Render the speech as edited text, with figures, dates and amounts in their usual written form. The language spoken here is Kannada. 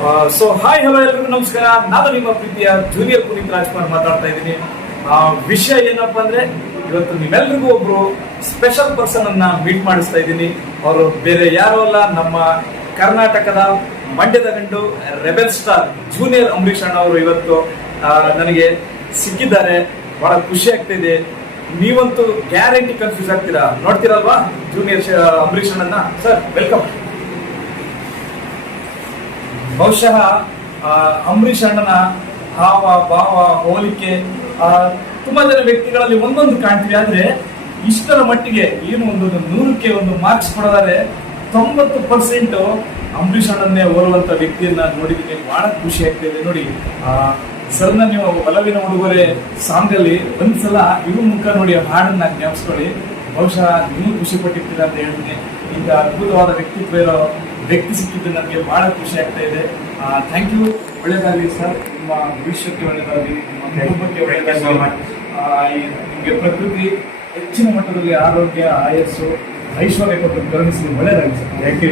ಸೊ ಹಾಯ್ ಹಲೋ ಎಲ್ರಿಗೂ ನಮಸ್ಕಾರ. ನಾನು ನಿಮ್ಮ ಪ್ರೀತಿಯ ಜೂನಿಯರ್ ಪುನೀತ್ ರಾಜ್ಕುಮಾರ್ ಮಾತಾಡ್ತಾ ಇದ್ದೀನಿ. ವಿಷಯ ಏನಪ್ಪಾ ಅಂದ್ರೆ, ಇವತ್ತು ನಿಮ್ಮೆಲ್ರಿಗೂ ಒಬ್ರು ಸ್ಪೆಷಲ್ ಪರ್ಸನ್ ಅನ್ನ ಮೀಟ್ ಮಾಡಿಸ್ತಾ ಇದ್ದೀನಿ. ಅವರು ಬೇರೆ ಯಾರು ಅಲ್ಲ, ನಮ್ಮ ಕರ್ನಾಟಕದ ಮಂಡ್ಯದ ಗಂಡು ರೆಬೆಲ್ ಸ್ಟಾರ್ ಜೂನಿಯರ್ ಅಂಬರೀಷ್ ಅಣ್ಣ ಅವರು ಇವತ್ತು ನನಗೆ ಸಿಕ್ಕಿದ್ದಾರೆ. ಬಹಳ ಖುಷಿ ಆಗ್ತಾ ಇದೆ. ನೀವಂತೂ ಗ್ಯಾರಂಟಿ ಕನ್ಫ್ಯೂಸ್ ಆಗ್ತೀರಾ, ನೋಡ್ತೀರಲ್ವಾ ಜೂನಿಯರ್ ಅಂಬರೀಷ್ ಅಣ್ಣನ. Sir welcome. ಬಹುಶಃ ಅಂಬರೀಷ್ ಅಣ್ಣನ ಹಾವ ಭಾವ ಹೋಲಿಕೆ ತುಂಬಾ ಜನ ವ್ಯಕ್ತಿಗಳಲ್ಲಿ ಒಂದೊಂದು ಕಾಣ್ತೀವಿ. ಆದ್ರೆ ಇಷ್ಟರ ಮಟ್ಟಿಗೆ ಏನು ಒಂದು 100ಕ್ಕೆ ಒಂದು ಮಾರ್ಕ್ಸ್ ಕೊಡೋದಾದ್ರೆ 90% ಅಂಬರೀಷ್ ಅಣ್ಣನ್ನೇ ಹೋಲುವಂತ ವ್ಯಕ್ತಿಯನ್ನ ನೋಡಿದಕ್ಕೆ ಬಹಳ ಖುಷಿ ಆಗ್ತಿದೆ. ನೋಡಿ, ಸರ್ನ ನೀವು ಒಲವಿನ ಉಡುಗೊರೆ ಸಾಂಗ್ ಅಲ್ಲಿ ಒಂದ್ಸಲ ಇವ್ರ ಮುಖ ನೋಡಿ ಹಾಡನ್ನ ಜ್ಞಾಪಿಸ್ಕೊಳ್ಳಿ. ಬಹುಶಃ ನೀವು ಖುಷಿ ಪಟ್ಟಿರ್ತೀರ ಅಂತ ಹೇಳ್ತೀನಿ. ಈಗ ಅದ್ಭುತವಾದ ವ್ಯಕ್ತಿತ್ವ ಇರೋ ವ್ಯಕ್ತಿ ಸಿಕ್ಕಿದ್ದು ನನಗೆ ಬಹಳ ಖುಷಿ ಆಗ್ತಾ ಇದೆ. Thank you. ಒಳ್ಳೇದಾಗಲಿ ಸರ್, ನಿಮ್ಮ ಭವಿಷ್ಯಕ್ಕೆ ಒಳ್ಳೇದಾಗಲಿ, ನಿಮ್ಮ ಕುಟುಂಬಕ್ಕೆ ಒಳ್ಳೇದಾಗಲಿ. ನಿಮಗೆ ಪ್ರಕೃತಿ ಹೆಚ್ಚಿನ ಮಟ್ಟದಲ್ಲಿ ಆರೋಗ್ಯ, ಆಯಸ್ಸು, ಐಶ್ವರ್ಯ ಕೊಟ್ಟು ಕರುಣಿಸಿ ಒಳ್ಳೇದಾಗಲಿ ಸರ್. Thank you.